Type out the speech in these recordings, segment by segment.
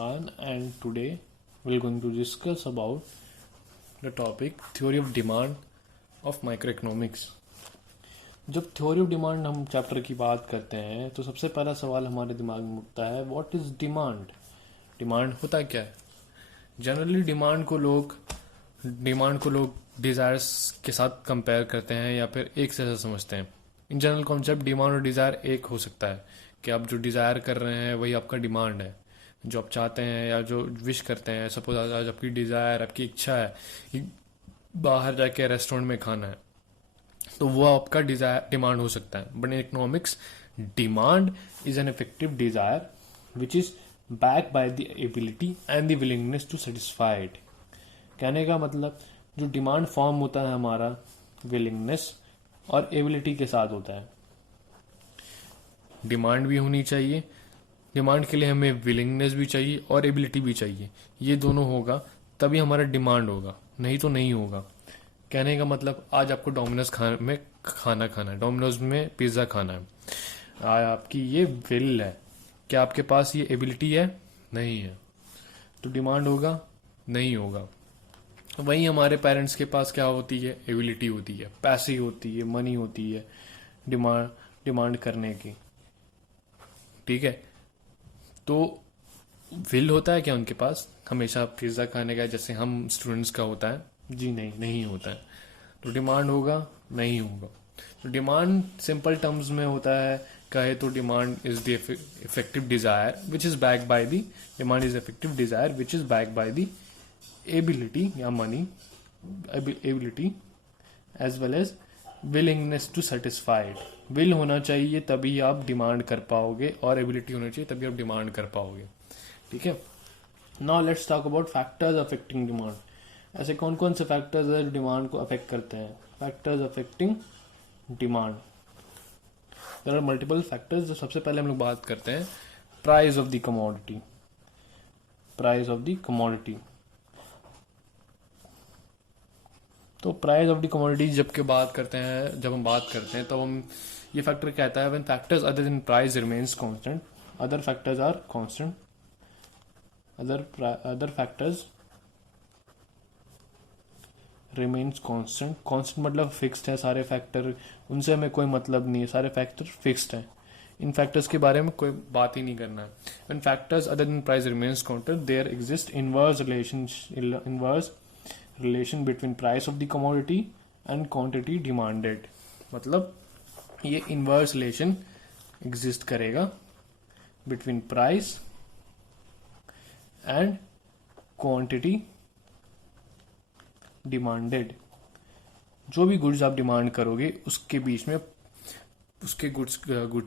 Arman, and today we're going to discuss about the topic theory of demand of microeconomics. जब theory of demand हम chapter की बात करते हैं तो सबसे पहला सवाल हमारे दिमाग में उठता है, व्हाट इज डिमांड? डिमांड होता क्या है? जनरली डिमांड को लोग डिज़ायर्स के साथ कंपेयर करते हैं या फिर एक से समझते हैं. इन जनरल कॉन्सेप्ट डिमांड और डिज़ायर एक हो सकता है कि आप जो डिज़ायर कर रहे हैं वही आपका डिमांड है, जो आप चाहते हैं या जो विश करते हैं. सपोज आज आपकी डिज़ायर, आपकी इच्छा है कि बाहर जाके रेस्टोरेंट में खाना है, तो वो आपका डिज़ायर डिमांड हो सकता है. But in economics demand is an effective desire which is back by the ability and the willingness to satisfy it. कहने का मतलब जो डिमांड फॉर्म होता है हमारा विलिंगनेस और एबिलिटी के साथ होता है. डिमांड भी होनी चाहिए, डिमांड के लिए हमें विलिंगनेस भी चाहिए और एबिलिटी भी चाहिए. ये दोनों होगा तभी हमारा डिमांड होगा, नहीं तो नहीं होगा. कहने का मतलब आज आपको डोमिनोज में खाना खाना है, डोमिनोज में पिज़्ज़ा खाना है. आपकी ये विल है, क्या आपके पास ये एबिलिटी है? नहीं है, तो डिमांड होगा? नहीं होगा. वहीं हमारे पेरेंट्स के पास क्या होती है? एबिलिटी होती है, पैसे होती है, मनी होती है डिमांड करने की. ठीक है, तो विल होता है क्या उनके पास हमेशा पिज़्ज़ा खाने का जैसे हम स्टूडेंट्स का होता है? जी नहीं, नहीं होता है. तो डिमांड होगा? नहीं होगा. तो डिमांड सिंपल टर्म्स में होता है, कहे तो demand is the effective desire which is back by the demand is effective desire which is back by the ability या money ability as well as willingness to satisfied. Will होना चाहिए तभी आप डिमांड कर पाओगे और एबिलिटी होनी चाहिए तभी आप डिमांड कर पाओगे. ठीक है, now let's talk about factors affecting demand. ऐसे कौन कौन से फैक्टर्स है जो डिमांड को अफेक्ट करते हैं? Factors affecting demand, there are multiple factors. सबसे पहले हम लोग बात करते हैं price of the commodity. Price of the commodity, तो प्राइस ऑफ द कमोडिटी जब हम बात करते हैं तो हम ये फैक्टर कहता है when factors other than price remains constant, other factors are constant, other factors remains constant. Constant मतलब फिक्स्ड है, सारे फैक्टर, उनसे हमें कोई मतलब नहीं है, सारे फैक्टर फिक्स्ड हैं. इन फैक्टर्स के बारे में कोई बात ही नहीं करना है. When factors other than price remains constant there exist inverse relation between price of the commodity and quantity demanded. मतलब ये इनवर्स रिलेशन एग्जिस्ट करेगा between price and quantity demanded. जो भी गुड्स आप डिमांड करोगे उसके गुड्स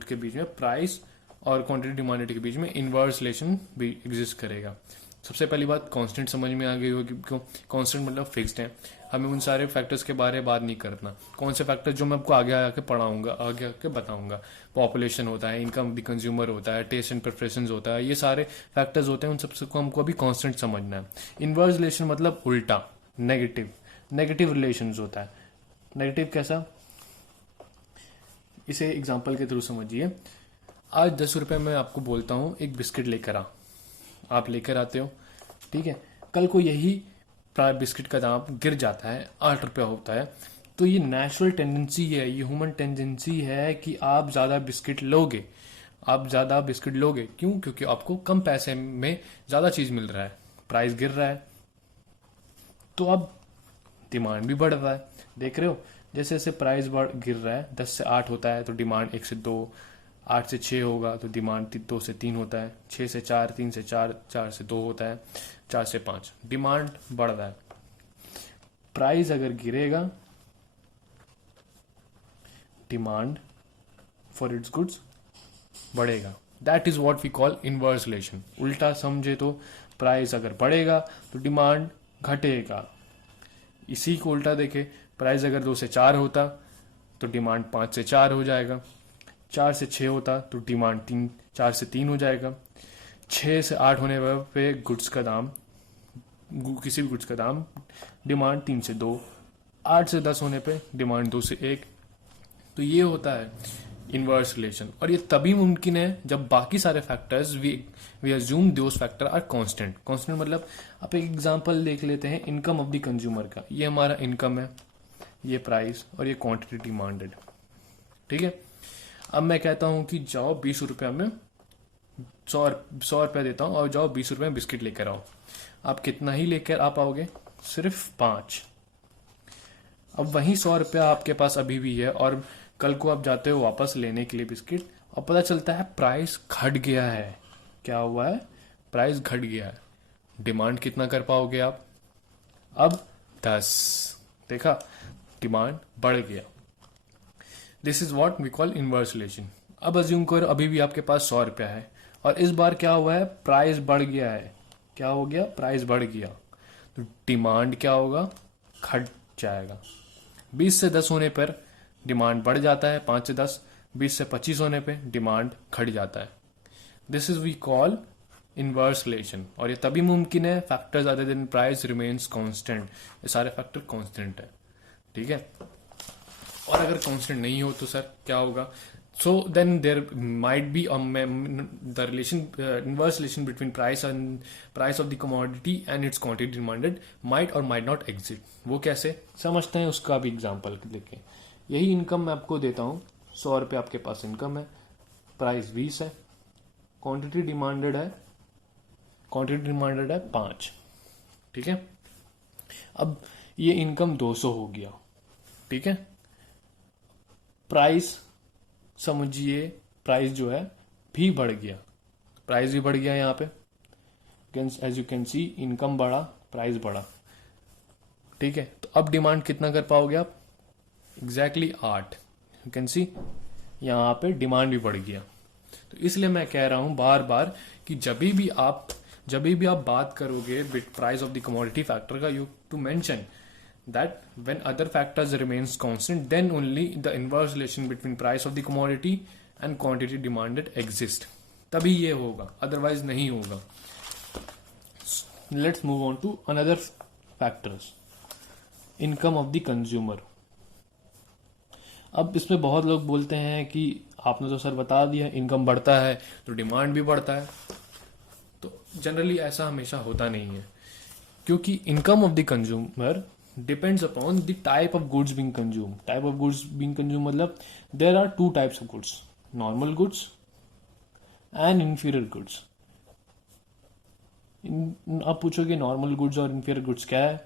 के बीच में प्राइस और क्वांटिटी डिमांडेड के बीच में इनवर्स रिलेशन भी एग्जिस्ट करेगा. सबसे पहली बात कांस्टेंट समझ में आ गई होगी, क्यों? कांस्टेंट मतलब फिक्स्ड है. हमें उन सारे फैक्टर्स के बारे में बात नहीं करना. कौन से फैक्टर जो मैं आपको आगे आके पढ़ाऊंगा, आगे आके बताऊंगा. पॉपुलेशन होता है, इनकम द कंज्यूमर होता है, टेस्ट एंड प्रेफरेंस होता है, ये सारे फैक्टर्स होते हैं. उन सबको हमको अभी कांस्टेंट समझना है. इनवर्स रिलेशन मतलब उल्टा, नेगेटिव रिलेशंस होता है. नेगेटिव कैसा? इसे एग्जांपल के थ्रू समझिए. आज 10 रुपए में आपको बोलता हूँ एक बिस्किट लेकर आ, आप लेकर आते हो. ठीक है, कल को यही बिस्किट का दाम गिर जाता है, 8 रुपया होता है, तो ये नेचुरल टेंडेंसी है, ये ह्यूमन टेंडेंसी है कि आप ज़्यादा बिस्किट लोगे. क्यों? क्योंकि आपको कम पैसे में ज़्यादा चीज़ मिल रहा है, प्राइस गिर रहा है, तो अब डिमांड भी बढ़ रहा है. देख रहे हो, जैसे जैसे प्राइस गिर रहा है, 10 से 8 होता है तो डिमांड 1 से 2, 8 से 6 होगा तो डिमांड 2 से 3 होता है, 6 से 4, 3 से 4, 4 से 2 होता है, 4 से 5. डिमांड बढ़ रहा है. प्राइस अगर गिरेगा, डिमांड फॉर इट्स गुड्स बढ़ेगा. That is what we call inverse relation. उल्टा समझे तो प्राइस अगर बढ़ेगा तो डिमांड घटेगा. इसी को उल्टा देखे, प्राइस अगर 2 से 4 होता तो डिमांड 5 से 4 हो जाएगा, 4 से 6 होता तो डिमांड 4 से 3 हो जाएगा, 6 से 8 होने पे किसी भी गुड्स का दाम डिमांड 3 से 2, 8 से 10 होने पे डिमांड 2 से 1. तो ये होता है इनवर्स रिलेशन। और ये तभी मुमकिन है जब बाकी सारे factors we assume those factor are constant. Constant मतलब आप एक एग्जांपल देख लेते हैं इनकम ऑफ द कंज्यूमर का। ये हमारा इनकम है, ये प्राइस और ये क्वांटिटी डिमांडेड। ठीक है, अब मैं कहता हूं कि जाओ 20 रुपया में 100 रुपया देता हूं और जाओ 20 रुपये में बिस्किट लेकर आओ। आप कितना ही लेकर आ पाओगे? सिर्फ 5। अब वही 100 रुपया आपके पास अभी भी है और कल को आप जाते हो वापस लेने के लिए बिस्किट और पता चलता है प्राइस घट गया है। क्या हुआ है? प्राइस घट गया है। डिमांड कितना कर पाओगे आप? अब 10। देखा, डिमांड बढ़ गया। This is what we call inverse relation. अब अज्यूम करो अभी भी आपके पास 100 रुपया है और इस बार क्या हुआ है? प्राइस बढ़ गया है। क्या हो गया? प्राइस बढ़ गया। तो डिमांड क्या होगा? घट जाएगा। 20 से 10 होने पर डिमांड बढ़ जाता है, 5 से 10। 20 से 25 होने पे डिमांड घट जाता है। This is we call inverse relation. और ये तभी मुमकिन है factors other than price remains constant. ये सारे फैक्टर कांस्टेंट है। ठीक है, और अगर कांस्टेंट नहीं हो तो सर क्या होगा? So then there might be the relation, inverse relation between price of the commodity and its quantity demanded might or might not exist. वो कैसे समझते हैं उसका भी एग्जांपल देखें। यही इनकम मैं आपको देता हूँ, 100 रुपये आपके पास इनकम है, प्राइस 20 है, क्वांटिटी डिमांडेड है 5। ठीक है, अब ये इनकम 200 हो गया। ठीक है, प्राइस समझिए, प्राइस जो है भी बढ़ गया। प्राइस भी बढ़ गया यहाँ पे, as you can see income बढ़ा, प्राइस बढ़ा। ठीक है, तो अब डिमांड कितना कर पाओगे आप? एग्जैक्टली 8। यू कैन सी यहाँ पे डिमांड भी बढ़ गया। तो इसलिए मैं कह रहा हूं बार बार कि जब भी आप बात करोगे with price of the commodity factor का, you to mention that when other factors remains constant, then only the inverse relation between price of the commodity and quantity demanded exist. तभी ये होगा, otherwise नहीं होगा। Let's move on to another factors, income of the consumer। अब इसमें बहुत लोग बोलते हैं कि आपने तो सर बता दिया इनकम बढ़ता है तो डिमांड भी बढ़ता है। तो जनरली ऐसा हमेशा होता नहीं है, क्योंकि income of the consumer depends upon the type of goods being consumed. Type of goods being consumed मतलब there are 2 types of goods, normal goods and inferior goods. आप पूछोगे नॉर्मल गुड्स और inferior goods क्या है?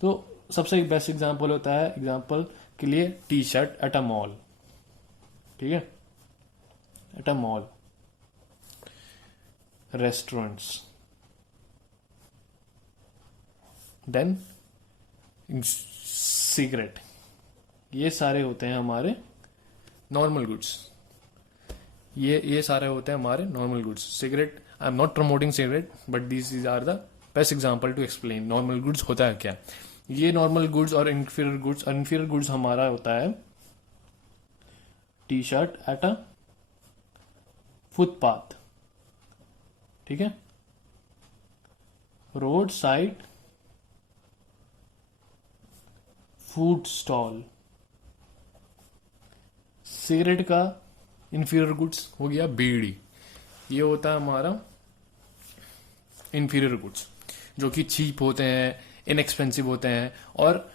तो सबसे एक best example होता है, एग्जांपल के लिए T shirt at a mall. ठीक है, at a mall, restaurants, then cigarette, ये सारे होते हैं हमारे नॉर्मल गुड्स। ये सारे होते हैं हमारे normal goods. Cigarette, I am not promoting cigarette, but this are the best example to explain normal goods होता है क्या। ये नॉर्मल गुड्स और इन्फीरियर गुड्स हमारा होता है T shirt at a footpath. ठीक है, road side food stall. Cigarette का इंफीरियर गुड्स हो गया बीड़ी। ये होता है हमारा इंफीरियर गुड्स, जो कि चीप होते हैं, इनएक्सपेंसिव होते हैं, और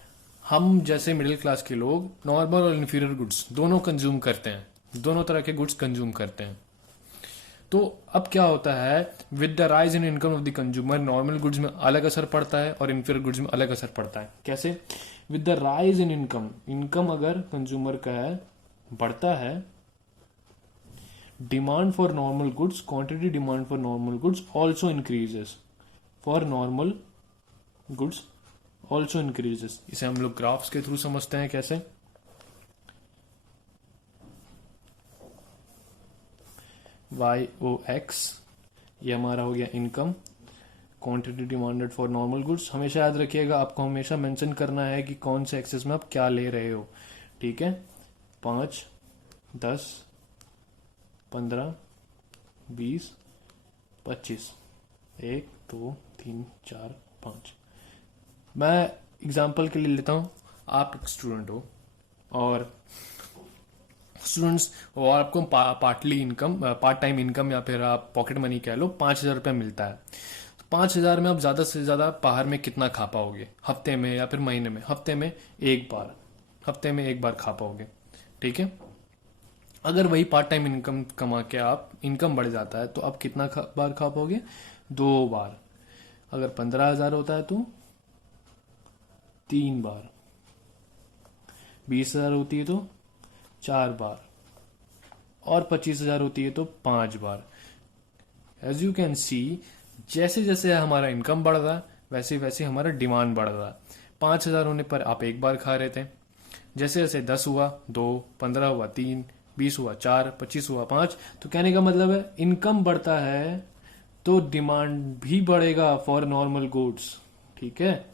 हम जैसे मिडिल क्लास के लोग नॉर्मल और इंफीरियर गुड्स दोनों कंज्यूम करते हैं, दोनों तरह के गुड्स कंज्यूम करते हैं। तो अब क्या होता है, with the rise in income of the consumer, normal goods में अलग असर पड़ता है और इंफीरियर गुड्स में अलग असर पड़ता है। कैसे? With the rise in income, income अगर कंज्यूमर का है बढ़ता है, demand for normal goods, quantity demand for normal goods also increases, for normal goods also increases. इसे हम लोग ग्राफ्स के थ्रू समझते हैं। कैसे? YOX, ये हमारा हो गया income, quantity demanded for normal goods. हमेशा याद रखिएगा, आपको हमेशा मेंशन करना है कि कौन से एक्सेस में आप क्या ले रहे हो। ठीक है, 5, 10, 15, 20, 25, 1, 2, 3, 4, 5। मैं एग्जाम्पल के लिए लेता हूं, आप एक स्टूडेंट हो और स्टूडेंट्स, और आपको partly income, part time income या फिर आप पॉकेट मनी कह लो, 5,000 रुपये मिलता है। 5,000 में आप ज़्यादा से ज़्यादा बाहर में कितना खा पाओगे हफ्ते में या फिर महीने में? हफ्ते में एक बार, हफ्ते में एक बार खा पाओगे। ठीक है। अगर वही पार्ट टाइम इनकम कमा के आप इनकम बढ़ जाता है तो आप कितना बार खा पाओगे? 2 बार। अगर 15,000 होता है तो 3 बार। 20,000 होती है तो 4 बार। और 25,000 होती है तो 5 बार। एज यू कैन सी, जैसे जैसे हमारा इनकम बढ़ रहा है वैसे वैसे हमारा डिमांड बढ़ रहा है। 5,000 होने पर आप एक बार खा रहे थे, जैसे जैसे 10 हुआ 2, 15 हुआ 3, 20 हुआ 4, 25 हुआ 5। तो कहने का मतलब है इनकम बढ़ता है तो डिमांड भी बढ़ेगा फॉर नॉर्मल गुड्स। ठीक है,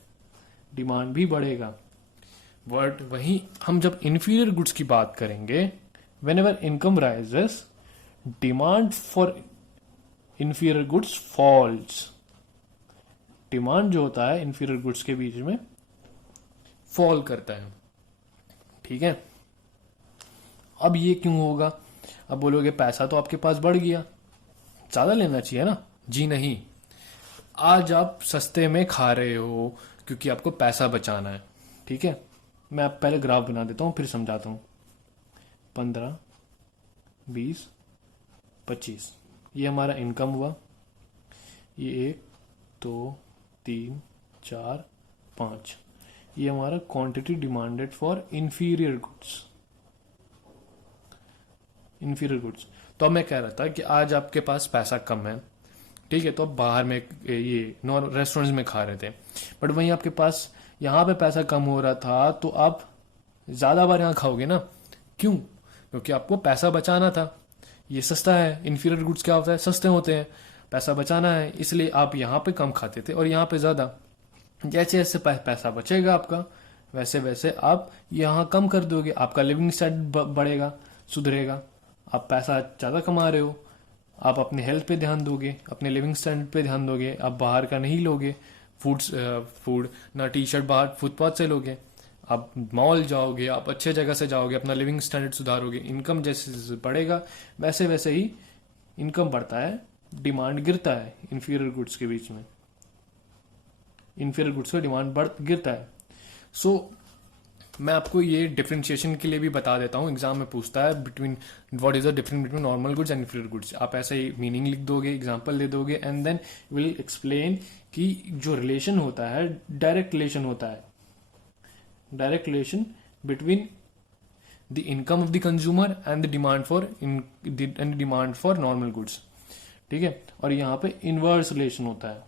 डिमांड भी बढ़ेगा। वर्ड वहीं हम जब इंफीरियर गुड्स की बात करेंगे, whenever income rises demand for inferior goods falls. Demand जो होता है इंफीरियर गुड्स के बीच में फॉल करता है। ठीक है। अब ये क्यों होगा? अब बोलोगे पैसा तो आपके पास बढ़ गया, ज्यादा लेना चाहिए ना। जी नहीं, आज आप सस्ते में खा रहे हो क्योंकि आपको पैसा बचाना है। ठीक है, मैं आप पहले ग्राफ बना देता हूँ फिर समझाता हूँ। 15, 20, 25, ये हमारा इनकम हुआ। ये 1, 2, 3, 4, 5, ये हमारा quantity demanded for inferior goods. Inferior goods. तो अब मैं कह रहा था कि आज आपके पास पैसा कम है, ठीक है, तो आप बाहर में ये नॉन रेस्टोरेंट्स में खा रहे थे, बट वहीं आपके पास यहाँ पे पैसा कम हो रहा था तो आप ज़्यादा बार यहाँ खाओगे ना। क्यों? क्योंकि आपको पैसा बचाना था। ये सस्ता है। इंफीरियर गुड्स क्या होता है? सस्ते होते हैं। पैसा बचाना है इसलिए आप यहाँ पे कम खाते थे और यहाँ पे ज़्यादा। जैसे जैसे पैसा बचेगा आपका वैसे वैसे आप यहाँ कम कर दोगे, आपका लिविंग स्टैंडर्ड बढ़ेगा, सुधरेगा। आप पैसा ज़्यादा कमा रहे हो, आप अपने हेल्थ पे ध्यान दोगे, अपने लिविंग स्टैंडर्ड पे ध्यान दोगे, आप बाहर का नहीं लोगे फूड ना टी शर्ट बाहर फुटपाथ से लोगे, आप मॉल जाओगे, आप अच्छे जगह से जाओगे, अपना लिविंग स्टैंडर्ड सुधारोगे। इनकम जैसे जैसे बढ़ेगा वैसे वैसे ही इनकम बढ़ता है, डिमांड गिरता है इंफीरियर गुड्स के बीच में। इंफीरियर गुड्स का डिमांड बढ़ गिरता है। सो मैं आपको ये डिफरेंशिएशन के लिए भी बता देता हूँ, एग्जाम में पूछता है between what is the difference between normal goods and inferior goods. आप ऐसे ही मीनिंग लिख दोगे, एग्जांपल दे दोगे एंड देन विल एक्सप्लेन कि जो रिलेशन होता है डायरेक्ट रिलेशन होता है, direct relation between the income of the consumer and the demand for normal goods. ठीक है, और यहाँ पे इनवर्स रिलेशन होता है।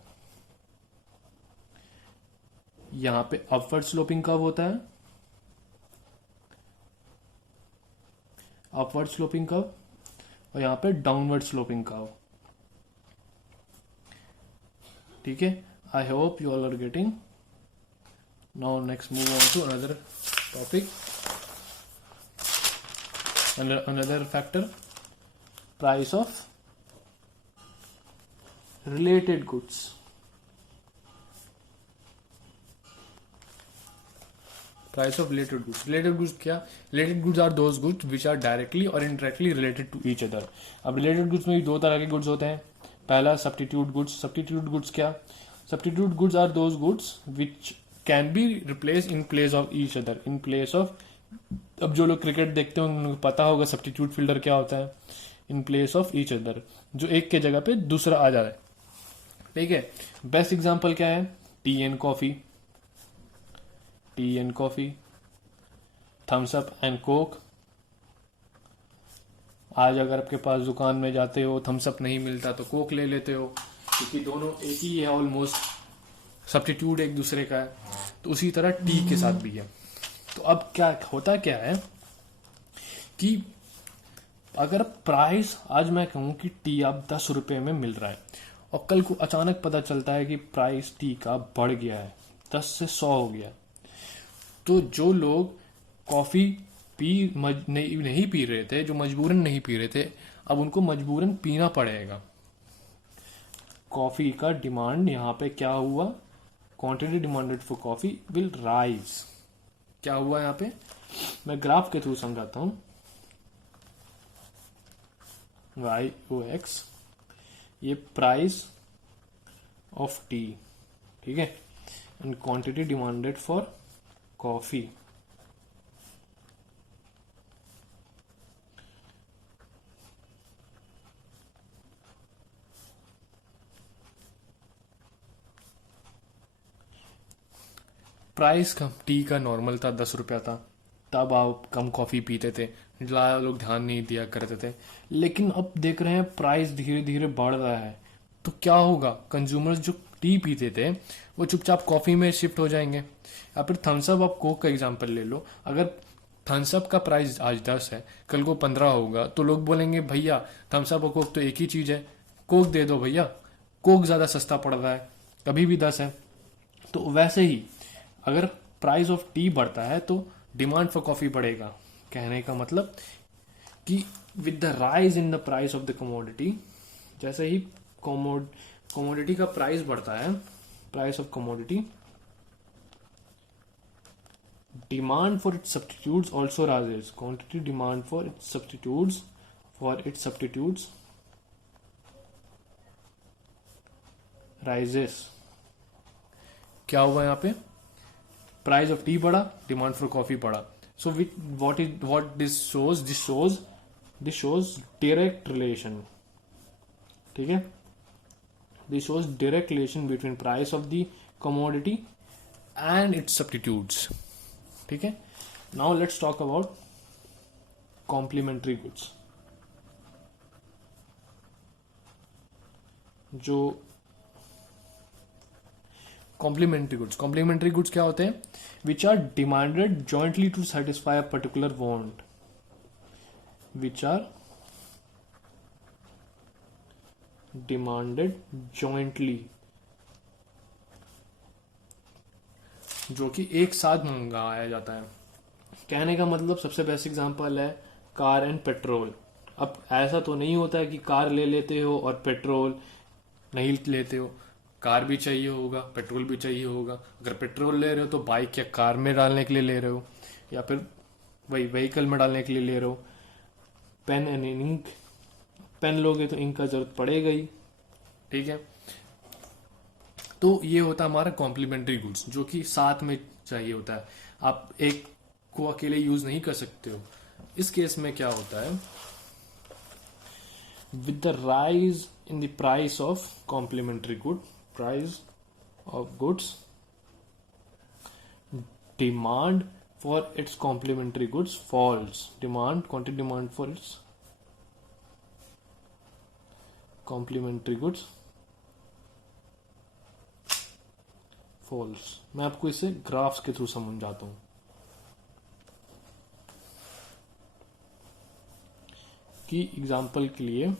यहाँ पे अपवर्ड स्लोपिंग कर्व होता है, अपवर्ड स्लोपिंग कर्व, और यहाँ पे डाउनवर्ड स्लोपिंग कर्व। ठीक है, I hope you all are getting. Now next move on to another topic, another factor, price of related goods. Price of related goods. Related goods क्या? Related goods are those goods which are directly or indirectly related to each other. अब related goods में भी दो तरह के goods होते हैं। पहला substitute goods. Substitute goods क्या? Substitute goods are those goods which can be replaced in place of each other. In place of, अब जो लोग क्रिकेट देखते हैं उनको पता होगा substitute fielder क्या होता है। In place of each other, जो एक के जगह पे दूसरा आ जा रहा है। ठीक है, बेस्ट एग्जाम्पल क्या है? Tea and coffee, tea and coffee, Thums Up and Coke. आज अगर आपके पास दुकान में जाते हो थम्स अप नहीं मिलता तो कोक ले लेते हो, क्योंकि दोनों एक ही है, ऑलमोस्ट सब्स्टिट्यूट एक दूसरे का है। तो उसी तरह टी के साथ भी है। तो अब क्या होता क्या है कि अगर प्राइस, आज मैं कहूँ कि टी अब 10 रुपये में मिल रहा है और कल को अचानक पता चलता है कि प्राइस टी का बढ़ गया है, 10 से 100 हो गया, तो जो लोग कॉफ़ी नहीं पी रहे थे, जो मजबूरन नहीं पी रहे थे, अब उनको मजबूरन पीना पड़ेगा। कॉफ़ी का डिमांड यहाँ पे क्या हुआ? Quantity demanded for coffee will rise. क्या हुआ यहाँ पे? मैं ग्राफ के थ्रू समझाता हूँ। YOX, ये प्राइस ऑफ टी, ठीक है, and quantity demanded for coffee. Price come T का नॉर्मल था, 10 रुपया था, तब आप कम कॉफ़ी पीते थे, ज़्यादा लोग ध्यान नहीं दिया करते थे। लेकिन अब देख रहे हैं प्राइस धीरे धीरे बढ़ रहा है, तो क्या होगा, कंज्यूमर्स जो टी पीते थे वो चुपचाप कॉफ़ी में शिफ्ट हो जाएंगे। या फिर थम्सअप, आप कोक का एग्जांपल ले लो, अगर थम्सअप का प्राइस आज 10 है, कल को 15 होगा, तो लोग बोलेंगे भैया थम्सअप और कोक तो एक ही चीज़ है, कोक दे दो भैया, कोक ज़्यादा सस्ता पड़ रहा है, कभी भी 10 है। तो वैसे ही अगर प्राइस ऑफ टी बढ़ता है तो डिमांड फॉर कॉफी बढ़ेगा। कहने का मतलब कि with the rise in the price of the commodity, जैसे ही कमोडिटी का प्राइस बढ़ता है, price of commodity, demand for it's substitutes also rises. Quantity demand for it's substitutes rises. क्या हुआ यहाँ पे, प्राइस ऑफ टी बढ़ा, डिमांड फॉर कॉफी बढ़ा। So what this shows direct relation, ठीक है, this shows direct relation between price of the commodity and it's substitutes, ठीक है। Now let's talk about complementary goods. जो कॉम्प्लीमेंट्री गुड्स क्या होते हैं, which are demanded jointly to satisfy a particular want, which are demanded jointly, जो कि एक साथ मंगाया जाता है। कहने का मतलब सबसे बेस्ट एग्जांपल है कार एंड पेट्रोल। अब ऐसा तो नहीं होता है कि कार ले लेते हो और पेट्रोल नहीं लेते हो, कार भी चाहिए होगा, पेट्रोल भी चाहिए होगा। अगर पेट्रोल ले रहे हो तो बाइक या कार में डालने के लिए ले रहे हो, या फिर वही व्हीकल में डालने के लिए ले रहे हो। पेन एंड इंक, पेन लोगे तो इंक का जरूरत पड़ेगा ही, ठीक है। तो ये होता है हमारा कॉम्प्लीमेंट्री गुड्स, जो कि साथ में चाहिए होता है, आप एक को अकेले यूज नहीं कर सकते हो। इस केस में क्या होता है, with the rise in the price of complementary good, price of goods, demand for its complementary goods falls, quantity demand for its complementary goods falls। मैं आपको इसे ग्राफ्स के थ्रू समझाता हूं कि एग्जाम्पल के लिए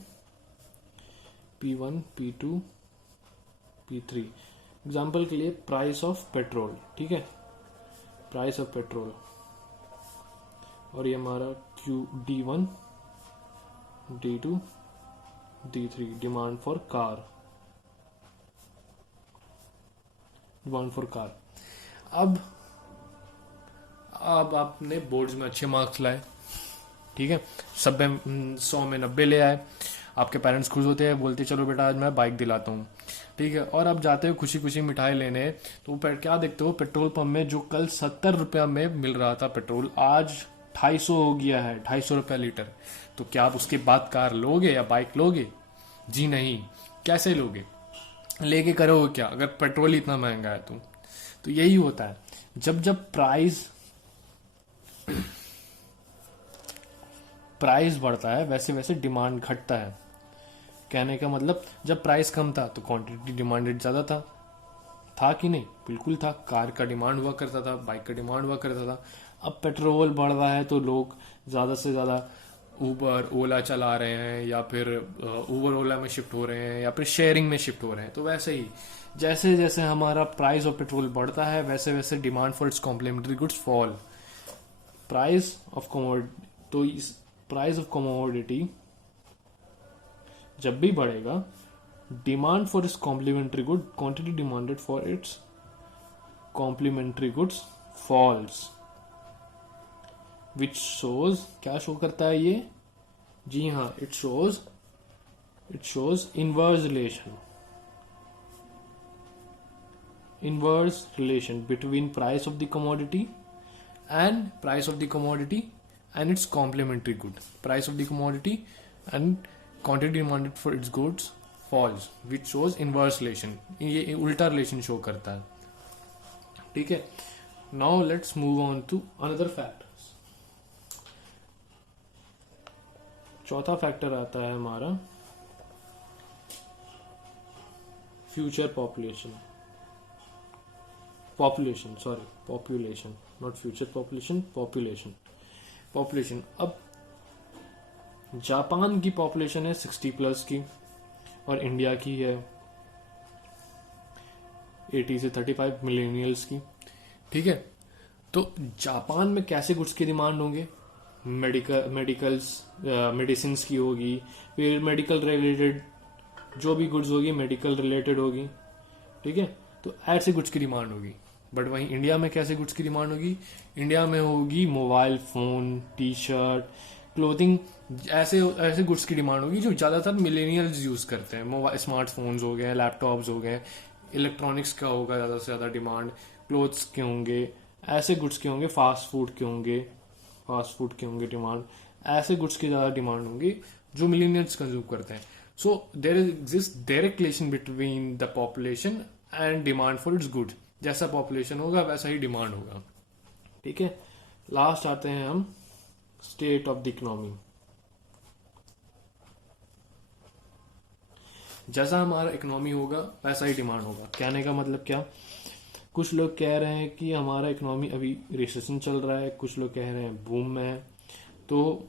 P1, P2, P3, एग्जाम्पल के लिए प्राइस ऑफ पेट्रोल, ठीक है, प्राइस ऑफ पेट्रोल, और ये हमारा D1, D2, D3, demand for car, अब आपने बोर्ड्स में अच्छे मार्क्स लाए, ठीक है, सब में 100 में 90 ले आए, आपके पेरेंट्स खुश होते हैं, बोलते चलो बेटा आज मैं बाइक दिलाता हूँ, ठीक है। और अब जाते हो खुशी खुशी मिठाई लेने, तो क्या देखते हो, पेट्रोल पंप में जो कल 70 रुपया में मिल रहा था पेट्रोल, आज 250 हो गया है, 250 रुपया लीटर। तो क्या आप उसके बाद कार लोगे या बाइक लोगे? जी नहीं। कैसे लोगे, लेके करोगे क्या अगर पेट्रोल इतना महंगा है? तो यही होता है, जब जब प्राइस बढ़ता है वैसे वैसे डिमांड घटता है। कहने का मतलब जब प्राइस कम था तो क्वांटिटी डिमांडेड ज़्यादा था कि नहीं? बिल्कुल था। कार का डिमांड हुआ करता था, बाइक का डिमांड हुआ करता था। अब पेट्रोल बढ़ रहा है तो लोग ज़्यादा से ज़्यादा ऊबर ओला चला रहे हैं, या फिर ऊबर ओला में शिफ्ट हो रहे हैं, या फिर शेयरिंग में शिफ्ट हो रहे हैं। तो वैसे ही जैसे जैसे हमारा प्राइस ऑफ पेट्रोल बढ़ता है वैसे वैसे demand for its complementary goods fall. Price of commodity, तो इस प्राइस ऑफ कमोडिटी जब भी बढ़ेगा, demand for its complementary good, quantity demanded for its complementary goods falls, which shows, क्या शो करता है ये? जी हाँ, it shows It shows inverse relation between price of the commodity and its complementary good. Price of the commodity and quantity demanded for its goods falls, which shows inverse relation. ये उल्टा relation show करता है. ठीक है. Now let's move on to another factors. चौथा factor आता है हमारा future population, not future population. अब जापान की पॉपुलेशन है 60+ की और इंडिया की है 80 से 35 मिलेनियल्स की. ठीक है. तो जापान में कैसे गुड्स की डिमांड होंगे? मेडिसिन की होगी, फिर मेडिकल रिलेटेड जो भी गुड्स होगी मेडिकल रिलेटेड होगी. ठीक है. तो ऐसे गुड्स की डिमांड होगी. बट वहीं इंडिया में कैसे गुड्स की डिमांड होगी? इंडिया में होगी mobile phone, T shirt, clothing, ऐसे गुड्स की डिमांड होगी जो ज़्यादातर मिलेनियल्स यूज़ करते हैं. मोबाइल स्मार्टफोन्स हो गए, लैपटॉप्स हो गए, इलेक्ट्रॉनिक्स का होगा ज़्यादा से ज़्यादा डिमांड, क्लोथ्स के होंगे, ऐसे गुड्स के होंगे, फास्ट फूड के होंगे डिमांड. ऐसे गुड्स की ज़्यादा डिमांड होंगी जो मिलेनियल्स कंज्यूम करते हैं. So there exist direct relation between the population and demand for its goods. जैसा पॉपुलेशन होगा वैसा ही डिमांड होगा. ठीक है. लास्ट आते हैं हम स्टेट ऑफ द इकोनॉमी. जैसा हमारा इकोनॉमी होगा वैसा ही डिमांड होगा. कहने का मतलब क्या? कुछ लोग कह रहे हैं कि हमारा इकोनॉमी अभी रिसेशन चल रहा है, कुछ लोग कह रहे हैं बूम में है. तो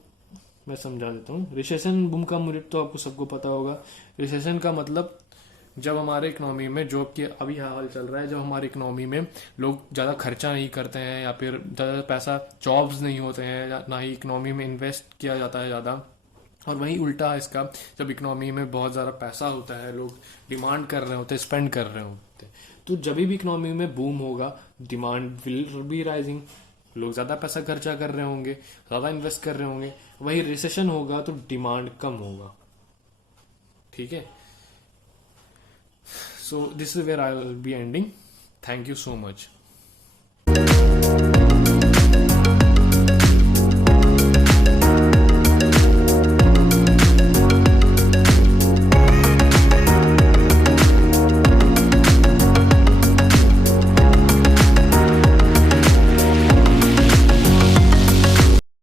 मैं समझा देता हूँ. रिसेशन बूम का मुझे तो आपको सबको पता होगा. रिसेशन का मतलब जब हमारे इकोनॉमी में जॉब की अभी हाल चल रहा है, जब हमारी इकोनॉमी में लोग ज़्यादा खर्चा नहीं करते हैं या फिर ज़्यादा पैसा जॉब्स नहीं होते हैं, ना ही इकोनॉमी में इन्वेस्ट किया जाता है ज़्यादा. और वहीं उल्टा है इसका, जब इकोनॉमी में बहुत ज़्यादा पैसा होता है, लोग डिमांड कर रहे होते हैं, स्पेंड कर रहे होते हैं, तो जब भी इकोनॉमी में बूम होगा डिमांड विल बी राइजिंग. लोग ज़्यादा पैसा खर्चा कर रहे होंगे, ज़्यादा इन्वेस्ट कर रहे होंगे. वही रिसेशन होगा तो डिमांड कम होगा. ठीक है. So this is where I will be ending. Thank you so much.